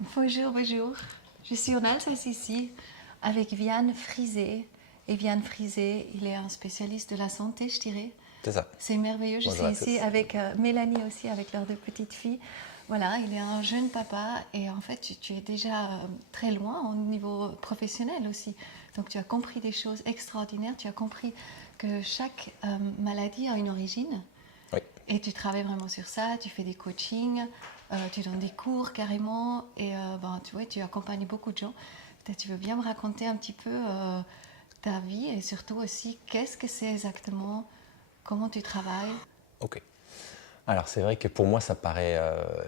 Bonjour, bonjour. Je suis en Alsace ici avec Vian Frisé. Et Vian Frisé, il est un spécialiste de la santé, je dirais. C'est ça. C'est merveilleux. Je Bonjour suis à ici tous. avec Mélanie aussi, avec leurs deux petites filles. Voilà, il est un jeune papa et en fait, tu es déjà très loin au niveau professionnel aussi. Donc, tu as compris des choses extraordinaires. Tu as compris que chaque maladie a une origine. Oui. Et tu travailles vraiment sur ça, tu fais des coachings, tu donnes des cours carrément, et tu vois, tu accompagnes beaucoup de gens. Peut-être tu veux bien me raconter un petit peu ta vie et surtout aussi qu'est-ce que c'est exactement, comment tu travailles. Ok. Alors c'est vrai que pour moi ça paraît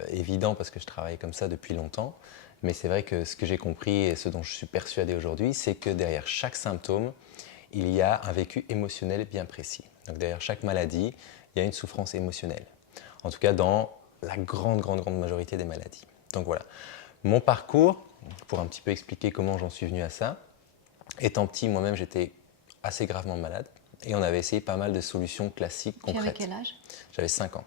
évident parce que je travaille comme ça depuis longtemps, mais c'est vrai que ce que j'ai compris et ce dont je suis persuadé aujourd'hui, c'est que derrière chaque symptôme, il y a un vécu émotionnel bien précis. Donc derrière chaque maladie, il y a une souffrance émotionnelle. En tout cas dans la grande majorité des maladies. Donc voilà. Mon parcours, pour un petit peu expliquer comment j'en suis venu à ça, étant petit, moi-même j'étais assez gravement malade et on avait essayé pas mal de solutions classiques, Tu avais concrètes. quel âge? J'avais 5 ans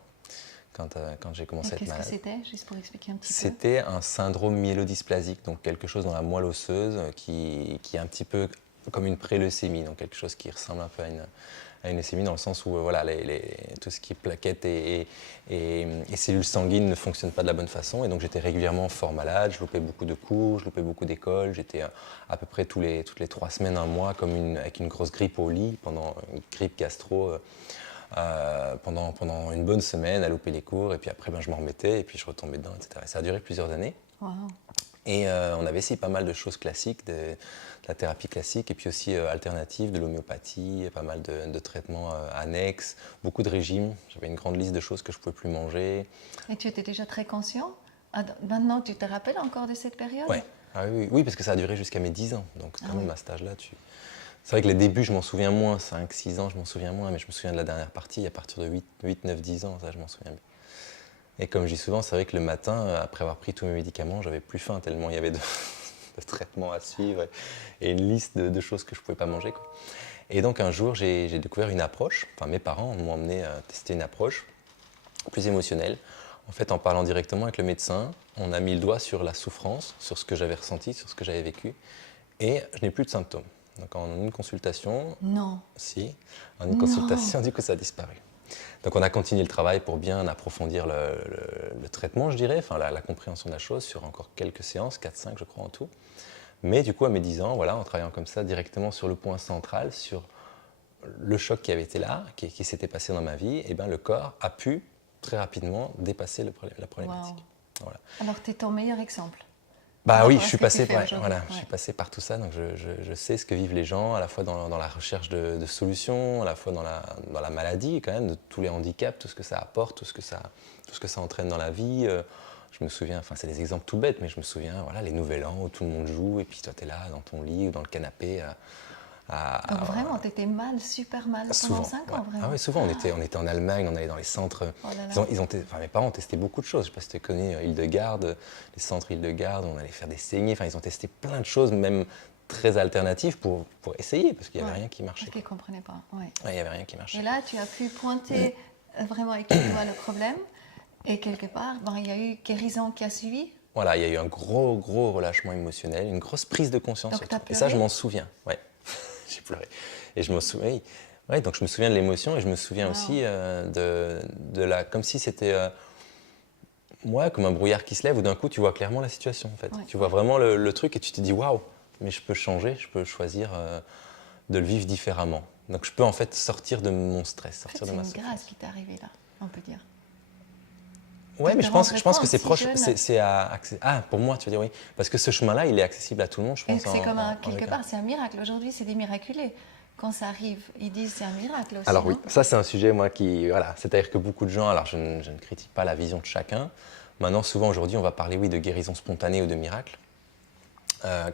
quand j'ai Et commencé à être qu'est-ce que malade. c'était, juste pour expliquer un petit peu? C'était un syndrome myélodysplasique, donc quelque chose dans la moelle osseuse qui est un petit peu comme une préleucémie, donc quelque chose qui ressemble un peu à une leucémie dans le sens où voilà, tout ce qui est plaquettes et cellules sanguines ne fonctionnent pas de la bonne façon. Et donc j'étais régulièrement fort malade, je loupais beaucoup de cours, je loupais beaucoup d'écoles. J'étais à peu près toutes les 3 semaines, un mois, avec une grosse grippe au lit, pendant une grippe gastro. Pendant une bonne semaine à louper les cours, et puis après je m'en remettais, et puis je retombais dedans, etc. Et ça a duré plusieurs années. Wow. Et on avait essayé pas mal de choses classiques, de la thérapie classique, et puis aussi alternative, de l'homéopathie, pas mal de traitements annexes, beaucoup de régimes. J'avais une grande liste de choses que je ne pouvais plus manger. Et tu étais déjà très conscient? Maintenant, tu te rappelles encore de cette période? Ouais. Ah oui, parce que ça a duré jusqu'à mes 10 ans. Donc Ah quand oui. même à cet âge-là, c'est vrai que les débuts, je m'en souviens moins, 5, 6 ans, je m'en souviens moins, mais je me souviens de la dernière partie, à partir de 8 9, 10 ans, ça je m'en souviens bien. Et comme je dis souvent, c'est vrai que le matin, après avoir pris tous mes médicaments, j'avais plus faim tellement il y avait de traitements à suivre et une liste de choses que je ne pouvais pas manger, quoi. Et donc un jour, j'ai découvert une approche, enfin mes parents m'ont emmené à tester une approche plus émotionnelle. En fait, en parlant directement avec le médecin, on a mis le doigt sur la souffrance, sur ce que j'avais ressenti, sur ce que j'avais vécu, et je n'ai plus de symptômes. Donc en une consultation, Non, si, en une non. consultation, du coup ça a disparu. Donc on a continué le travail pour bien approfondir le traitement, je dirais, enfin la compréhension de la chose sur encore quelques séances, 4-5 je crois en tout. Mais du coup à mes 10 ans, voilà, en travaillant comme ça directement sur le point central, sur le choc qui avait été là, qui s'était passé dans ma vie, et ben le corps a pu très rapidement dépasser la Wow. problématique. Voilà. Alors, tu es ton meilleur exemple par Bah oui, rapport à ce que tu fais aujourd'hui. je suis Ouais. passé par tout ça, donc je sais ce que vivent les gens, à la fois dans la recherche de solutions, à la fois dans la maladie, quand même, de tous les handicaps, tout ce que ça apporte, tout ce que ça entraîne dans la vie. Je me souviens, enfin c'est des exemples tout bêtes, mais je me souviens, voilà, les Nouvel An où tout le monde joue, et puis toi tu es là dans ton lit ou dans le canapé. Donc, vraiment, tu étais mal, super mal pendant Souvent, 5 ouais. ans, Ah vraiment. ouais, souvent, on était en Allemagne, on allait dans les centres. Oh là là. Enfin, mes parents ont testé beaucoup de choses. Je ne sais pas si tu connais Île-de-Garde, les centres Île-de-Garde, on allait faire des saignées. Enfin, ils ont testé plein de choses, même très alternatives pour essayer, parce qu'il n'y avait Ouais. rien qui marchait, Parce qu'ils ne quoi. comprenaient pas. Ouais. Ouais, il n'y avait rien qui Et marchait. là, tu as pu pointer vraiment avec le doigt le problème. Et quelque part, il y a eu guérison qui a suivi. Voilà, il y a eu un gros relâchement émotionnel, une grosse prise de conscience Donc, tu as surtout. Et ça, je pleuré. m'en souviens. Ouais, j'ai pleuré. Et je me souviens. Oui. Ouais, donc je me souviens de l'émotion et je me souviens Wow. aussi de la, comme si c'était ouais, comme un brouillard qui se lève où d'un coup tu vois clairement la situation en fait. Ouais, Tu vois ouais. vraiment le truc et tu te dis waouh, mais je peux changer, je peux choisir de le vivre différemment. Donc je peux en fait sortir de mon stress, En fait, sortir de c'est ma une grâce souffrance. qui t'est arrivée là, on peut dire. De Ouais, mais te rendre je pense que compte c'est si proche. jeune. Ah, pour moi, tu veux dire oui. Parce que ce chemin-là, il est accessible à tout le monde, je Et pense, que c'est comme en quelque regard. part, c'est un miracle. Aujourd'hui, c'est des miraculés. Quand ça arrive, ils disent c'est un miracle aussi, Alors oui, non? ça c'est un sujet, moi, qui... Voilà, c'est-à-dire que beaucoup de gens, alors je ne critique pas la vision de chacun. Maintenant, souvent, aujourd'hui, on va parler, oui, de guérison spontanée ou de miracle.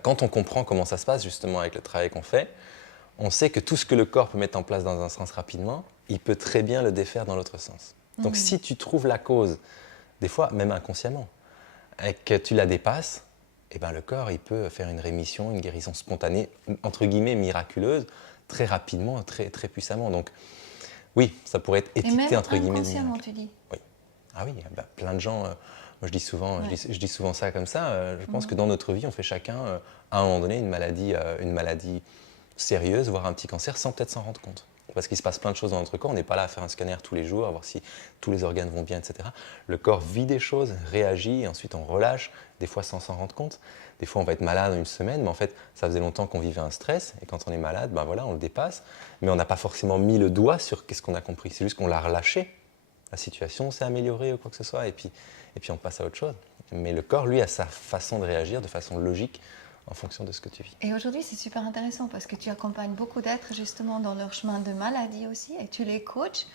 Quand on comprend comment ça se passe, justement, avec le travail qu'on fait, on sait que tout ce que le corps peut mettre en place dans un sens rapidement, il peut très bien le défaire dans l'autre sens. Donc si tu trouves la cause, des fois même inconsciemment, et que tu la dépasses, eh ben, le corps il peut faire une rémission, une guérison spontanée, entre guillemets miraculeuse, très rapidement, très puissamment. Donc oui, ça pourrait être Et étiqueté même entre guillemets de inconsciemment, miracle. tu dis. Oui. Ah oui, ben, plein de gens, Moi, je dis souvent ça comme ça. Je pense que dans notre vie, on fait chacun, à un moment donné, une maladie sérieuse, voire un petit cancer, sans peut-être s'en rendre compte. Parce qu'il se passe plein de choses dans notre corps. On n'est pas là à faire un scanner tous les jours, à voir si tous les organes vont bien, etc. Le corps vit des choses, réagit, et ensuite on relâche, des fois sans s'en rendre compte. Des fois, on va être malade une semaine, mais en fait, ça faisait longtemps qu'on vivait un stress. Et quand on est malade, ben voilà, on le dépasse. Mais on n'a pas forcément mis le doigt sur qu'est-ce qu'on a compris. C'est juste qu'on l'a relâché. La situation s'est améliorée ou quoi que ce soit. Et puis on passe à autre chose. Mais le corps, lui, a sa façon de réagir de façon logique en fonction de ce que tu vis. Et aujourd'hui, c'est super intéressant parce que tu accompagnes beaucoup d'êtres justement dans leur chemin de maladie aussi et tu les coaches.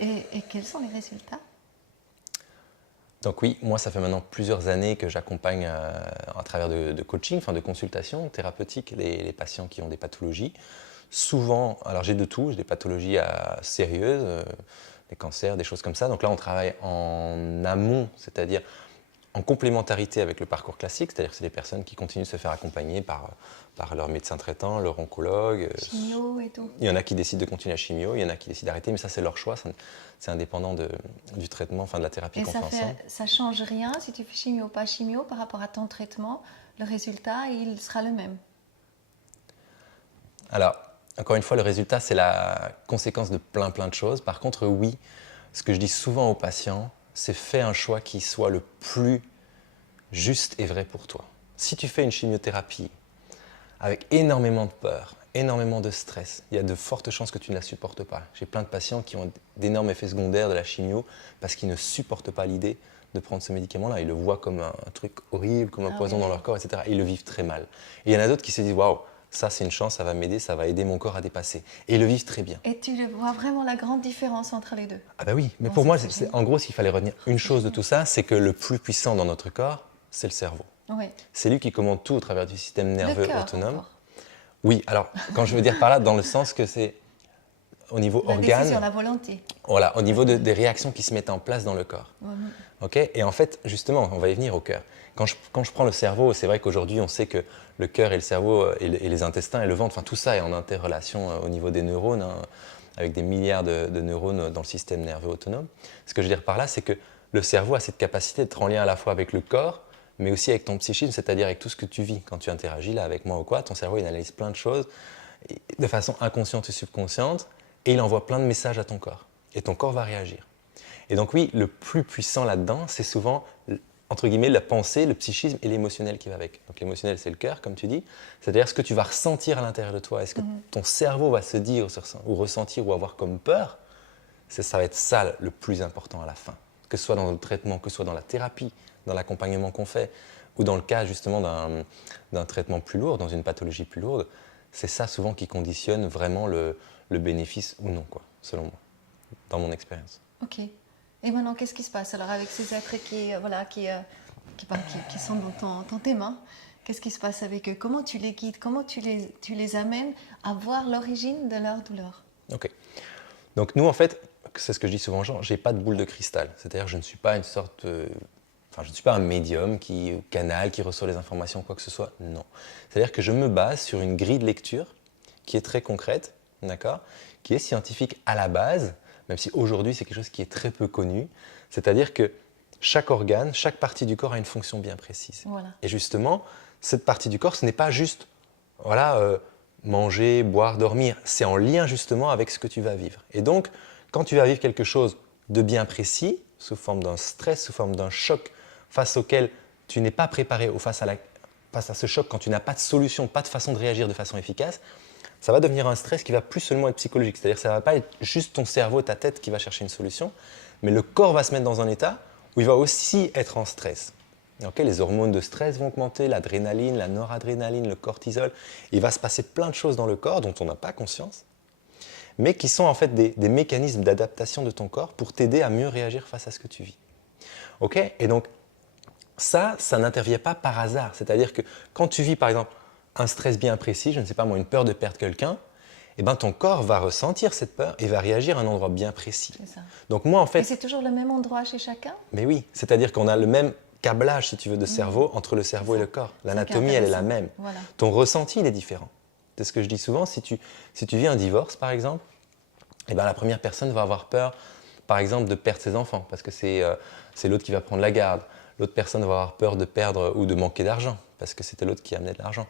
Et quels sont les résultats? Donc oui, moi, ça fait maintenant plusieurs années que j'accompagne à travers de coaching, enfin de consultations thérapeutiques, les patients qui ont des pathologies. Souvent, alors j'ai de tout, j'ai des pathologies sérieuses, des cancers, des choses comme ça. Donc là, on travaille en amont, c'est-à-dire en complémentarité avec le parcours classique, c'est-à-dire que c'est des personnes qui continuent de se faire accompagner par leur médecin traitant, leur oncologue. Chimio et tout. Il y en a qui décident de continuer la chimio, il y en a qui décident d'arrêter, mais ça c'est leur choix, c'est indépendant du traitement, enfin de la thérapie qu'on fait ensemble. Ça change rien si tu fais chimio ou pas chimio par rapport à ton traitement, le résultat il sera le même. Alors, encore une fois, le résultat c'est la conséquence de plein de choses. Par contre, oui, ce que je dis souvent aux patients, c'est fais un choix qui soit le plus juste et vrai pour toi. Si tu fais une chimiothérapie avec énormément de peur, énormément de stress, il y a de fortes chances que tu ne la supportes pas. J'ai plein de patients qui ont d'énormes effets secondaires de la chimio parce qu'ils ne supportent pas l'idée de prendre ce médicament-là. Ils le voient comme un truc horrible, comme un poison dans leur corps, etc. Et ils le vivent très mal. Et il y en a d'autres qui se disent « Waouh, ça c'est une chance, ça va m'aider, ça va aider mon corps à dépasser. » Et ils le vivent très bien. Et tu vois vraiment la grande différence entre les deux. Ah bah oui, mais pour moi, en gros, s'il fallait retenir une chose de tout ça, c'est que le plus puissant dans notre corps, c'est le cerveau. Oui. C'est lui qui commande tout au travers du système nerveux autonome. Encore. Oui, alors quand je veux dire par là, dans le sens que c'est au niveau organe. La décision, la volonté. Voilà, au niveau des réactions qui se mettent en place dans le corps. Okay, et en fait, justement, on va y venir au cœur. Quand je prends le cerveau, c'est vrai qu'aujourd'hui, on sait que le cœur et le cerveau et les intestins et le ventre, enfin tout ça est en interrelation au niveau des neurones, avec des milliards de neurones dans le système nerveux autonome. Ce que je veux dire par là, c'est que le cerveau a cette capacité d'être en lien à la fois avec le corps, mais aussi avec ton psychisme, c'est-à-dire avec tout ce que tu vis. Quand tu interagis là avec moi ou quoi, ton cerveau il analyse plein de choses de façon inconsciente et subconsciente, et il envoie plein de messages à ton corps. Et ton corps va réagir. Et donc oui, le plus puissant là-dedans, c'est souvent, entre guillemets, la pensée, le psychisme et l'émotionnel qui va avec. Donc l'émotionnel, c'est le cœur, comme tu dis, c'est-à-dire ce que tu vas ressentir à l'intérieur de toi, est-ce que ton cerveau va se dire ou ressentir ou avoir comme peur, ça va être ça le plus important à la fin. Que ce soit dans le traitement, que ce soit dans la thérapie, dans l'accompagnement qu'on fait, ou dans le cas justement d'un traitement plus lourd, dans une pathologie plus lourde, c'est ça souvent qui conditionne vraiment le bénéfice ou non, quoi, selon moi, dans mon expérience. Ok. Et maintenant, qu'est-ce qui se passe alors avec ces êtres qui sont dans tes mains? Qu'est-ce qui se passe avec eux? Comment tu les guides? Comment tu les amènes à voir l'origine de leur douleur? Ok. Donc nous, en fait, c'est ce que je dis souvent aux gens, je n'ai pas de boule de cristal. C'est-à-dire je ne suis pas je ne suis pas un médium canal qui reçoit les informations, quoi que ce soit. Non. C'est-à-dire que je me base sur une grille de lecture qui est très concrète, d'accord, qui est scientifique à la base, même si aujourd'hui c'est quelque chose qui est très peu connu. C'est-à-dire que chaque organe, chaque partie du corps a une fonction bien précise. Voilà. Et justement, cette partie du corps, ce n'est pas juste manger, boire, dormir. C'est en lien justement avec ce que tu vas vivre. Et donc, quand tu vas vivre quelque chose de bien précis, sous forme d'un stress, sous forme d'un choc, face auquel tu n'es pas préparé, ou face à ce choc, quand tu n'as pas de solution, pas de façon de réagir de façon efficace, ça va devenir un stress qui va plus seulement être psychologique. C'est-à-dire que ça ne va pas être juste ton cerveau, ta tête qui va chercher une solution, mais le corps va se mettre dans un état où il va aussi être en stress. Okay, les hormones de stress vont augmenter, l'adrénaline, la noradrénaline, le cortisol. Il va se passer plein de choses dans le corps dont on n'a pas conscience, mais qui sont en fait des mécanismes d'adaptation de ton corps pour t'aider à mieux réagir face à ce que tu vis. Okay, et donc, ça n'intervient pas par hasard. C'est-à-dire que quand tu vis, par exemple, un stress bien précis, je ne sais pas moi, une peur de perdre quelqu'un, eh ben, ton corps va ressentir cette peur et va réagir à un endroit bien précis. C'est ça. Donc moi, en fait... Et c'est toujours le même endroit chez chacun? Mais oui, c'est-à-dire qu'on a le même câblage, si tu veux, de cerveau entre le cerveau et le corps. L'anatomie, elle est la même. Voilà. Ton ressenti, il est différent. C'est ce que je dis souvent. Si tu vis un divorce, par exemple, eh ben, la première personne va avoir peur, par exemple, de perdre ses enfants, parce que c'est l'autre qui va prendre la garde. L'autre personne va avoir peur de perdre ou de manquer d'argent, parce que c'était l'autre qui amenait de l'argent.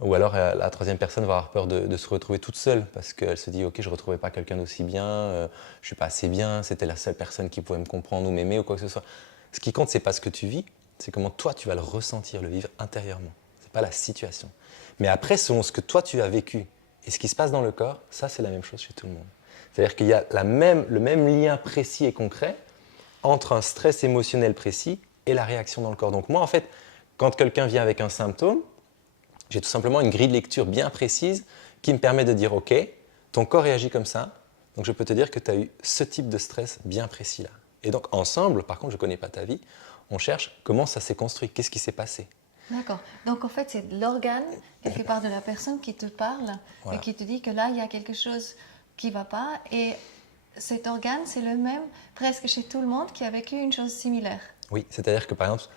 Ou alors la troisième personne va avoir peur de se retrouver toute seule, parce qu'elle se dit « Ok, je ne retrouvais pas quelqu'un d'aussi bien, je ne suis pas assez bien, c'était la seule personne qui pouvait me comprendre ou m'aimer ou quoi que ce soit. » Ce qui compte, ce n'est pas ce que tu vis, c'est comment toi tu vas le ressentir, le vivre intérieurement. Ce n'est pas la situation. Mais après, selon ce que toi tu as vécu et ce qui se passe dans le corps, ça c'est la même chose chez tout le monde. C'est-à-dire qu'il y a le même lien précis et concret entre un stress émotionnel précis et la réaction dans le corps. Donc moi, en fait, quand quelqu'un vient avec un symptôme, j'ai tout simplement une grille de lecture bien précise qui me permet de dire « Ok, ton corps réagit comme ça, donc je peux te dire que tu as eu ce type de stress bien précis là. » Et donc ensemble, par contre, je ne connais pas ta vie, on cherche comment ça s'est construit, qu'est-ce qui s'est passé. D'accord. Donc en fait, c'est l'organe, quelque part, de la personne qui te parle Voilà. et qui te dit que là, il y a quelque chose qui ne va pas. Et cet organe, c'est le même presque chez tout le monde qui a vécu une chose similaire. Oui, c'est-à-dire que par exemple,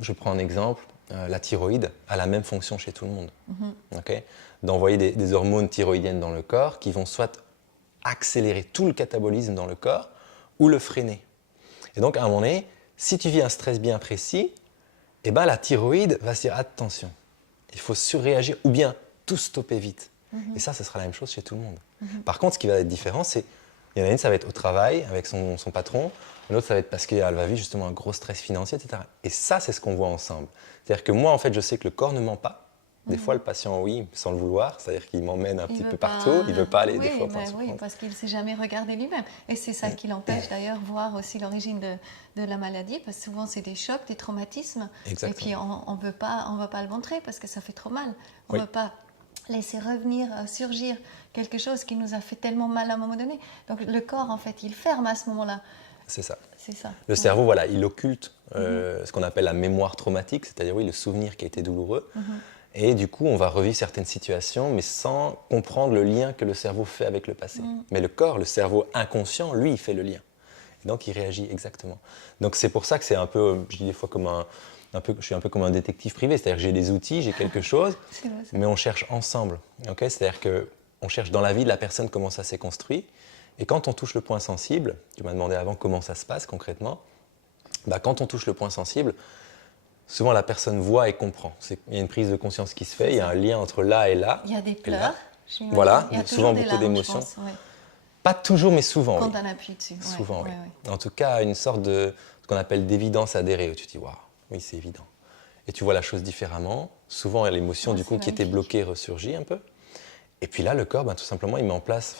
je prends un exemple, la thyroïde a la même fonction chez tout le monde. Okay, d'envoyer des hormones thyroïdiennes dans le corps qui vont soit accélérer tout le catabolisme dans le corps ou le freiner. Et donc à un moment donné, si tu vis un stress bien précis, eh ben, la thyroïde va se dire attention, il faut surréagir ou bien tout stopper vite. Et ça, ce sera la même chose chez tout le monde. Par contre, ce qui va être différent, c'est il y en a une, ça va être au travail avec son patron, l'autre, ça va être parce qu'elle va vivre justement un gros stress financier, etc. Et ça, c'est ce qu'on voit ensemble. C'est-à-dire que moi, en fait, je sais que le corps ne ment pas. Des fois, le patient, oui, sans le vouloir, c'est-à-dire qu'il m'emmène un petit peu partout, il ne veut pas aller des fois prendre son compte. Parce qu'il ne s'est jamais regardé lui-même. Et c'est ça qui l'empêche d'ailleurs voir aussi l'origine de la maladie, parce que souvent c'est des chocs, des traumatismes. Exactement. Et puis on ne veut pas le montrer parce que ça fait trop mal. On ne Oui. veut pas laisser revenir, surgir quelque chose qui nous a fait tellement mal à un moment donné. Donc le corps, en fait, il ferme à ce moment-là. C'est ça. C'est ça. Le cerveau, voilà, il occulte ce qu'on appelle la mémoire traumatique, c'est-à-dire oui, le souvenir qui a été douloureux. Et du coup, on va revivre certaines situations, mais sans comprendre le lien que le cerveau fait avec le passé. Mais le corps, le cerveau inconscient, lui, il fait le lien. Et donc, il réagit exactement. Donc, c'est pour ça que c'est un peu, je dis des fois comme je suis un peu comme un détective privé, c'est-à-dire que j'ai des outils, j'ai quelque chose, mais on cherche ensemble. Okay, c'est-à-dire qu'on cherche dans la vie de la personne comment ça s'est construit. Et quand on touche le point sensible, tu m'as demandé avant comment ça se passe concrètement, bah, quand on touche le point sensible, souvent la personne voit et comprend. Il y a une prise de conscience qui se fait, il y a un lien entre là et là. Il y a des pleurs. Voilà, il y a souvent des beaucoup larmes, d'émotions. je pense, ouais. Pas toujours, mais souvent. Quand oui. on appuie dessus. Ouais, souvent, oui. ouais. En tout cas, une sorte de ce qu'on appelle d'évidence adhérée, où tu te dis, waouh, oui, c'est évident. Et tu vois la chose différemment. Souvent, l'émotion du coup qui était bloquée ressurgit un peu. Et puis là, le corps, ben, tout simplement, il met en place,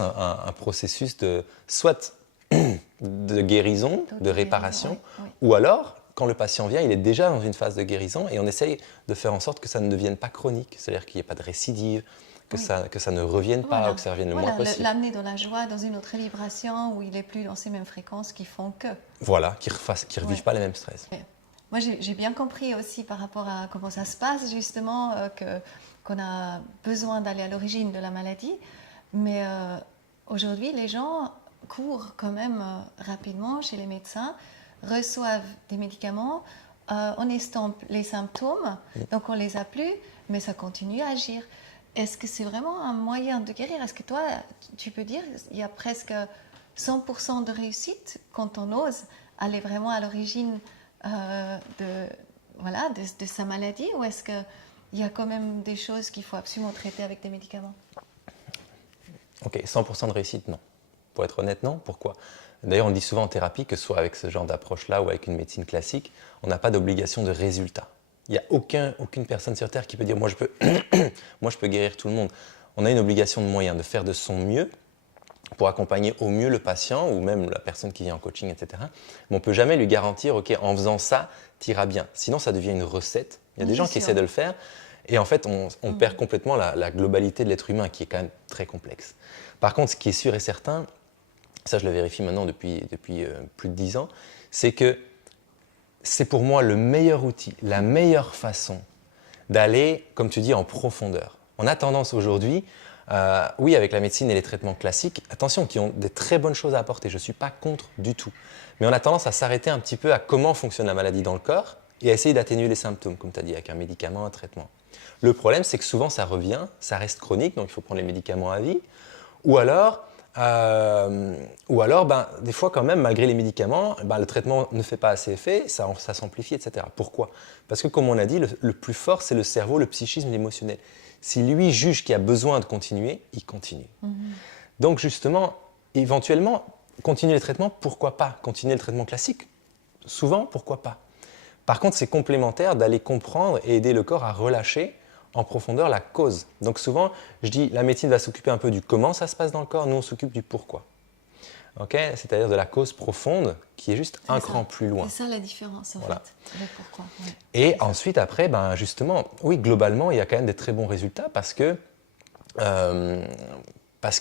un processus de soit de guérison, de réparation, ou alors, quand le patient vient, il est déjà dans une phase de guérison et on essaye de faire en sorte que ça ne devienne pas chronique, c'est-à-dire qu'il n'y ait pas de récidive, que ça ne revienne pas ou que ça revienne le moins possible. L'amener dans la joie, dans une autre vibration où il n'est plus dans ces mêmes fréquences qui font que. Voilà, qu'il ne revive pas les mêmes stress. Ouais. Moi, j'ai bien compris aussi par rapport à comment ça se passe, justement, qu'on a besoin d'aller à l'origine de la maladie. Mais aujourd'hui, les gens courent quand même rapidement chez les médecins, reçoivent des médicaments, on estompe les symptômes, donc on ne les a plus, mais ça continue à agir. Est-ce que c'est vraiment un moyen de guérir? Est-ce que toi, tu peux dire qu'il y a presque 100% de réussite quand on ose aller vraiment à l'origine de sa maladie, ou est-ce qu'il y a quand même des choses qu'il faut absolument traiter avec des médicaments? Ok, 100% de réussite, non. Pour être honnête, non. Pourquoi? D'ailleurs, on dit souvent en thérapie que soit avec ce genre d'approche-là ou avec une médecine classique, on n'a pas d'obligation de résultat. Il n'y a aucune personne sur Terre qui peut dire « moi, je peux guérir tout le monde ». On a une obligation de moyens, de faire de son mieux pour accompagner au mieux le patient ou même la personne qui vient en coaching, etc. Mais on ne peut jamais lui garantir « ok, en faisant ça, tu iras bien ». Sinon, ça devient une recette. Il y a des gens qui essaient de le faire et en fait, on perd complètement la globalité de l'être humain qui est quand même très complexe. Par contre, ce qui est sûr et certain, ça je le vérifie maintenant depuis plus de 10 ans, c'est que c'est pour moi le meilleur outil, la meilleure façon d'aller, comme tu dis, en profondeur. On a tendance aujourd'hui, oui, avec la médecine et les traitements classiques, attention, qui ont des très bonnes choses à apporter, je ne suis pas contre du tout. Mais on a tendance à s'arrêter un petit peu à comment fonctionne la maladie dans le corps et à essayer d'atténuer les symptômes, comme tu as dit, avec un médicament, un traitement. Le problème, c'est que souvent ça revient, ça reste chronique, donc il faut prendre les médicaments à vie, ou alors Ou alors, des fois quand même, malgré les médicaments, le traitement ne fait pas assez effet, ça s'amplifie, etc. Pourquoi? Parce que comme on a dit, le plus fort, c'est le cerveau, le psychisme, l'émotionnel. Si lui juge qu'il y a besoin de continuer, il continue. Donc justement, éventuellement, continuer le traitement, pourquoi pas? Continuer le traitement classique, souvent, pourquoi pas? Par contre, c'est complémentaire d'aller comprendre et aider le corps à relâcher en profondeur la cause. Donc souvent, je dis, la médecine va s'occuper un peu du comment ça se passe dans le corps, nous on s'occupe du pourquoi. Okay, c'est-à-dire de la cause profonde qui est juste un cran plus loin. C'est ça la différence en fait, le pourquoi. Ouais. Et ensuite, après, justement, oui, globalement, il y a quand même des très bons résultats parce que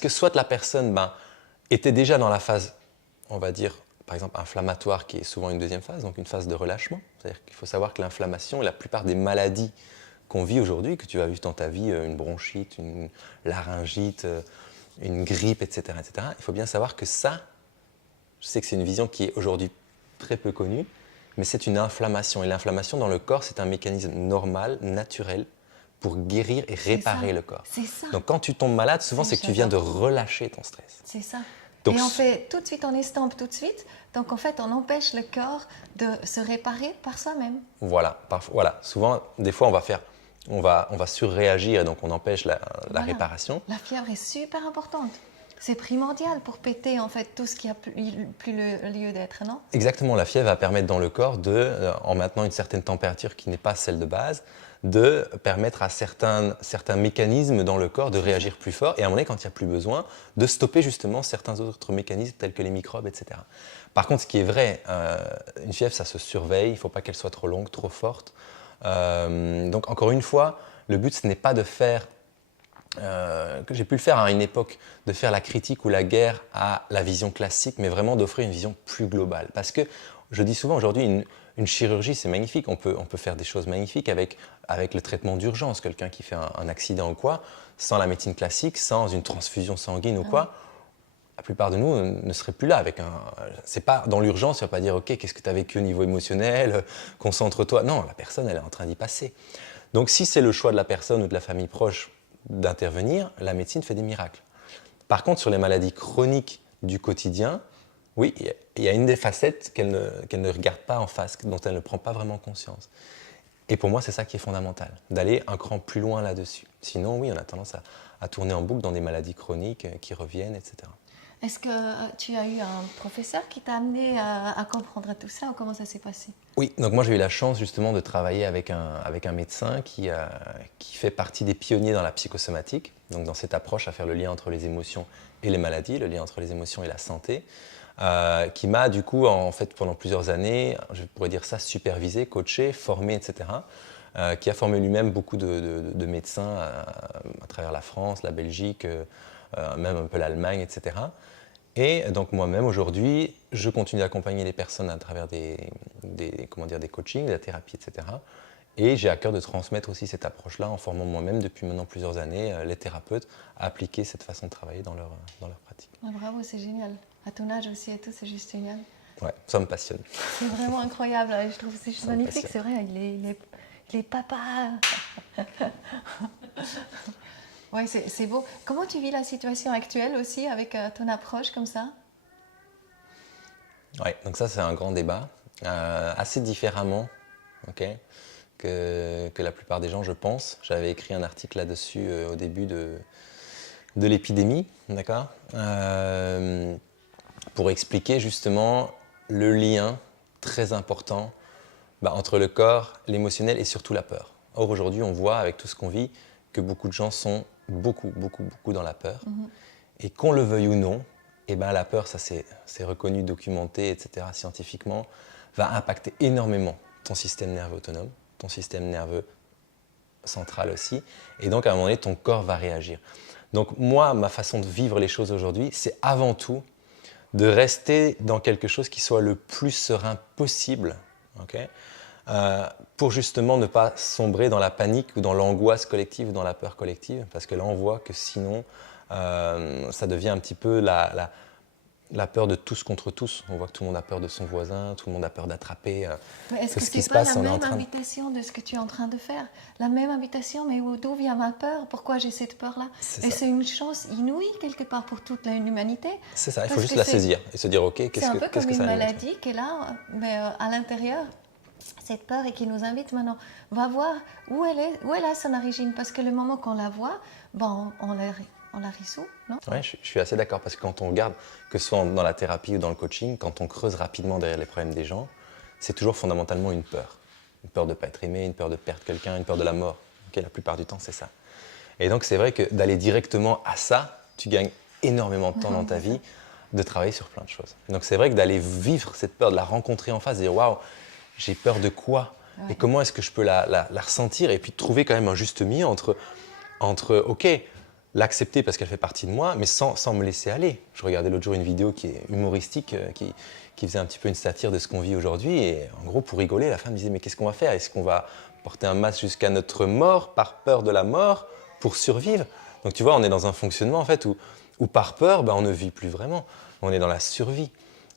soit la personne était déjà dans la phase, on va dire, par exemple, inflammatoire, qui est souvent une deuxième phase, donc une phase de relâchement. C'est-à-dire qu'il faut savoir que l'inflammation, la plupart des maladies qu'on vit aujourd'hui, que tu as vu dans ta vie, une bronchite, une laryngite, une grippe, etc., il faut bien savoir que ça, je sais que c'est une vision qui est aujourd'hui très peu connue, mais c'est une inflammation. Et l'inflammation dans le corps, c'est un mécanisme normal, naturel, pour guérir et réparer le corps. C'est ça. Donc quand tu tombes malade, souvent c'est que tu viens de relâcher ton stress. C'est ça. Donc, et on fait tout de suite, on estompe tout de suite. Donc en fait, on empêche le corps de se réparer par soi-même. Voilà. Souvent, des fois, on va surréagir et donc on empêche la réparation. La fièvre est super importante. C'est primordial pour péter en fait tout ce qui a plus le lieu d'être, non? Exactement. La fièvre va permettre dans le corps en maintenant une certaine température qui n'est pas celle de base, de permettre à certains mécanismes dans le corps de réagir plus fort et à un moment donné, quand il n'y a plus besoin, de stopper justement certains autres mécanismes tels que les microbes, etc. Par contre, ce qui est vrai, une fièvre, ça se surveille, il ne faut pas qu'elle soit trop longue, trop forte. Donc encore une fois, le but, ce n'est pas de faire, que j'ai pu le faire à une époque, de faire la critique ou la guerre à la vision classique, mais vraiment d'offrir une vision plus globale. Parce que je dis souvent aujourd'hui, une chirurgie, c'est magnifique. On peut faire des choses magnifiques avec le traitement d'urgence. Quelqu'un qui fait un accident ou quoi, sans la médecine classique, sans une transfusion sanguine ou quoi, la plupart de nous ne seraient plus là. C'est pas dans l'urgence, tu vas pas dire « Ok, qu'est-ce que tu as vécu au niveau émotionnel? Concentre-toi. » Non, la personne, elle est en train d'y passer. Donc si c'est le choix de la personne ou de la famille proche d'intervenir, la médecine fait des miracles. Par contre, sur les maladies chroniques du quotidien, oui, il y a une des facettes qu'elle ne regarde pas en face, dont elle ne prend pas vraiment conscience. Et pour moi, c'est ça qui est fondamental, d'aller un cran plus loin là-dessus. Sinon, oui, on a tendance à tourner en boucle dans des maladies chroniques qui reviennent, etc. Est-ce que tu as eu un professeur qui t'a amené à comprendre tout ça ou comment ça s'est passé? Oui, donc moi j'ai eu la chance justement de travailler avec un médecin qui fait partie des pionniers dans la psychosomatique, donc dans cette approche à faire le lien entre les émotions et les maladies, le lien entre les émotions et la santé. Qui m'a du coup, en fait, pendant plusieurs années, je pourrais dire ça, supervisé, coaché, formé, etc. Qui a formé lui-même beaucoup de médecins à travers la France, la Belgique, même un peu l'Allemagne, etc. Et donc moi-même, aujourd'hui, je continue d'accompagner les personnes à travers des coachings, de la thérapie, etc. Et j'ai à cœur de transmettre aussi cette approche-là en formant moi-même depuis maintenant plusieurs années les thérapeutes à appliquer cette façon de travailler dans leur pratique. Ah, bravo, c'est génial. À ton âge aussi et tout, c'est juste génial. Ouais, ça me passionne. C'est vraiment incroyable, je trouve que c'est juste magnifique, c'est vrai, les papas. Oui, c'est beau. Comment tu vis la situation actuelle aussi avec ton approche comme ça? Oui, donc ça c'est un grand débat, assez différemment que la plupart des gens, je pense. J'avais écrit un article là-dessus au début de l'épidémie, d'accord, pour expliquer justement le lien très important entre le corps, l'émotionnel et surtout la peur. Or aujourd'hui, on voit avec tout ce qu'on vit que beaucoup de gens sont beaucoup dans la peur. Et qu'on le veuille ou non, la peur, ça c'est reconnu, documenté, etc., scientifiquement, va impacter énormément ton système nerveux autonome, ton système nerveux central aussi, et donc à un moment donné, ton corps va réagir. Donc moi, ma façon de vivre les choses aujourd'hui, c'est avant tout de rester dans quelque chose qui soit le plus serein possible, pour justement ne pas sombrer dans la panique ou dans l'angoisse collective ou dans la peur collective, parce que là on voit que sinon ça devient un petit peu la peur de tous contre tous. On voit que tout le monde a peur de son voisin, tout le monde a peur d'attraper Mais est-ce que ce qui c'est se pas passe. la On est en même train de... invitation de ce que tu es en train de faire? La même invitation, mais d'où vient ma peur? Pourquoi j'ai cette peur-là? Et c'est une chance inouïe quelque part pour toute l'humanité. C'est ça, il faut Parce juste que la saisir et se dire, ok, c'est qu'est-ce un que, peu qu'est-ce comme que ça une va être. maladie qui est là, mais à l'intérieur, cette peur et qui nous invite maintenant. Va voir où elle a son origine, parce que le moment qu'on la voit, bon, on la résout, non? Ouais, je suis assez d'accord parce que quand on regarde, que ce soit dans la thérapie ou dans le coaching, quand on creuse rapidement derrière les problèmes des gens, c'est toujours fondamentalement une peur. Une peur de ne pas être aimé, une peur de perdre quelqu'un, une peur de la mort. Ok, la plupart du temps, c'est ça. Et donc, c'est vrai que d'aller directement à ça, tu gagnes énormément de temps dans ta vie de travailler sur plein de choses. Donc, c'est vrai que d'aller vivre cette peur, de la rencontrer en face, de dire waouh, j'ai peur de quoi? Et comment est-ce que je peux la ressentir? Et puis de trouver quand même un juste milieu entre ok, l'accepter parce qu'elle fait partie de moi, mais sans me laisser aller. Je regardais l'autre jour une vidéo qui est humoristique, qui faisait un petit peu une satire de ce qu'on vit aujourd'hui. Et en gros, pour rigoler, la femme disait, mais qu'est-ce qu'on va faire? Est-ce qu'on va porter un masque jusqu'à notre mort, par peur de la mort, pour survivre? Donc tu vois, on est dans un fonctionnement en fait où par peur, on ne vit plus vraiment. On est dans la survie.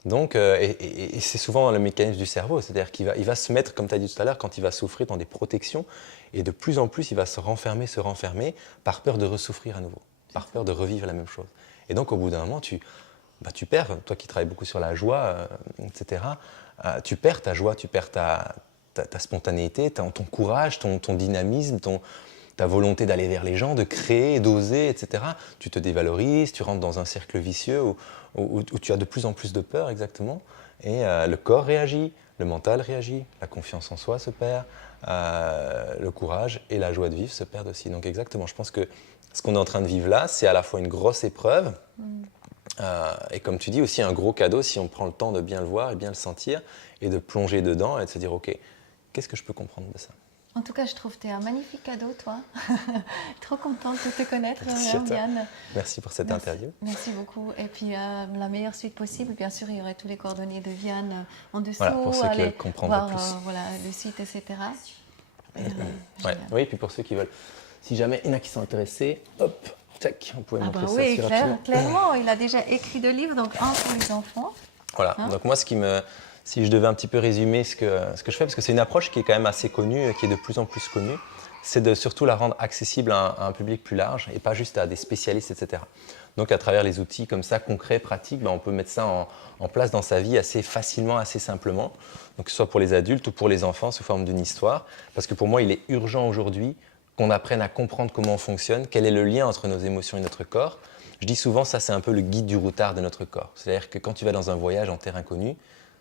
Donc, et c'est souvent le mécanisme du cerveau, c'est-à-dire qu'il va se mettre, comme tu as dit tout à l'heure, quand il va souffrir dans des protections, et de plus en plus, il va se renfermer, par peur de ressouffrir à nouveau, par peur de revivre la même chose. Et donc, au bout d'un moment, tu perds, toi qui travailles beaucoup sur la joie, etc., tu perds ta joie, tu perds ta spontanéité, ton courage, ton dynamisme, ta volonté d'aller vers les gens, de créer, d'oser, etc. Tu te dévalorises, tu rentres dans un cercle vicieux où tu as de plus en plus de peur, exactement. Et le corps réagit, le mental réagit, la confiance en soi se perd, le courage et la joie de vivre se perdent aussi. Donc exactement, je pense que ce qu'on est en train de vivre là, c'est à la fois une grosse épreuve, et comme tu dis, aussi un gros cadeau si on prend le temps de bien le voir et bien le sentir, et de plonger dedans et de se dire, ok, qu'est-ce que je peux comprendre de ça? En tout cas, je trouve que tu es un magnifique cadeau, toi. Trop contente de te connaître, Vianne. Merci pour cette interview. Merci beaucoup. Et puis, la meilleure suite possible, bien sûr, il y aurait tous les coordonnées de Vianne en dessous. Voilà, pour ceux qui veulent comprendre plus. Voilà, le site, etc. Oui, et puis pour ceux qui veulent, si jamais il y en a qui sont intéressés, hop, tac, on pouvait montrer ça oui, assez rapidement. clairement, il a déjà écrit 2 livres, donc un pour les enfants. Voilà, donc moi, si je devais un petit peu résumer ce que je fais, parce que c'est une approche qui est quand même assez connue, qui est de plus en plus connue, c'est de surtout la rendre accessible à un public plus large et pas juste à des spécialistes, etc. Donc à travers les outils comme ça, concrets, pratiques, on peut mettre ça en place dans sa vie assez facilement, assez simplement, donc que ce soit pour les adultes ou pour les enfants sous forme d'une histoire, parce que pour moi, il est urgent aujourd'hui qu'on apprenne à comprendre comment on fonctionne, quel est le lien entre nos émotions et notre corps. Je dis souvent, ça c'est un peu le guide du routard de notre corps. C'est-à-dire que quand tu vas dans un voyage en terre inconnue,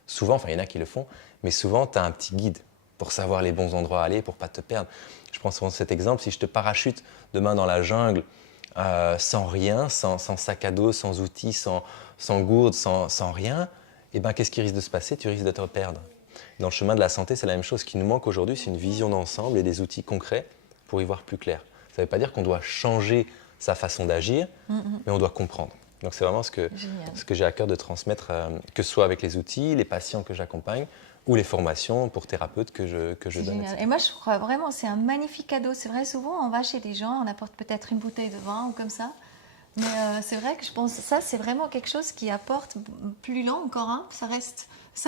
souvent, enfin il y en a qui le font, mais souvent tu as un petit guide pour savoir les bons endroits à aller, pour ne pas te perdre. Je prends souvent cet exemple, si je te parachute demain dans la jungle, sans rien, sans sac à dos, sans outils, sans gourde, sans rien, et qu'est-ce qui risque de se passer? Tu risques de te perdre. Dans le chemin de la santé, c'est la même chose. Ce qui nous manque aujourd'hui, c'est une vision d'ensemble et des outils concrets pour y voir plus clair. Ça ne veut pas dire qu'on doit changer sa façon d'agir, mais on doit comprendre. Donc c'est vraiment ce que j'ai à cœur de transmettre, que ce soit avec les outils, les patients que j'accompagne, ou les formations pour thérapeutes que je donne. Et moi, je crois vraiment, c'est un magnifique cadeau. C'est vrai, souvent, on va chez des gens, on apporte peut-être une bouteille de vin ou comme ça. Mais c'est vrai que je pense que ça, c'est vraiment quelque chose qui apporte plus loin encore. Ça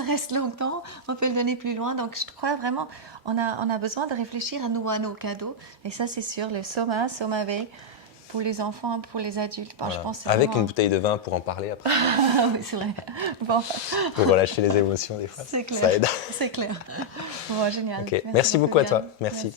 reste longtemps, on peut le donner plus loin. Donc, je crois vraiment, on a besoin de réfléchir à nos cadeaux. Et ça, c'est sûr, le Soma V, pour les enfants, pour les adultes. Voilà. Je pense avec vraiment... une bouteille de vin pour en parler après. Oui, c'est vrai. Bon. Pour relâcher les émotions des fois. C'est clair. Ça aide. C'est clair. Bon, génial. Okay. Merci beaucoup à toi. Merci.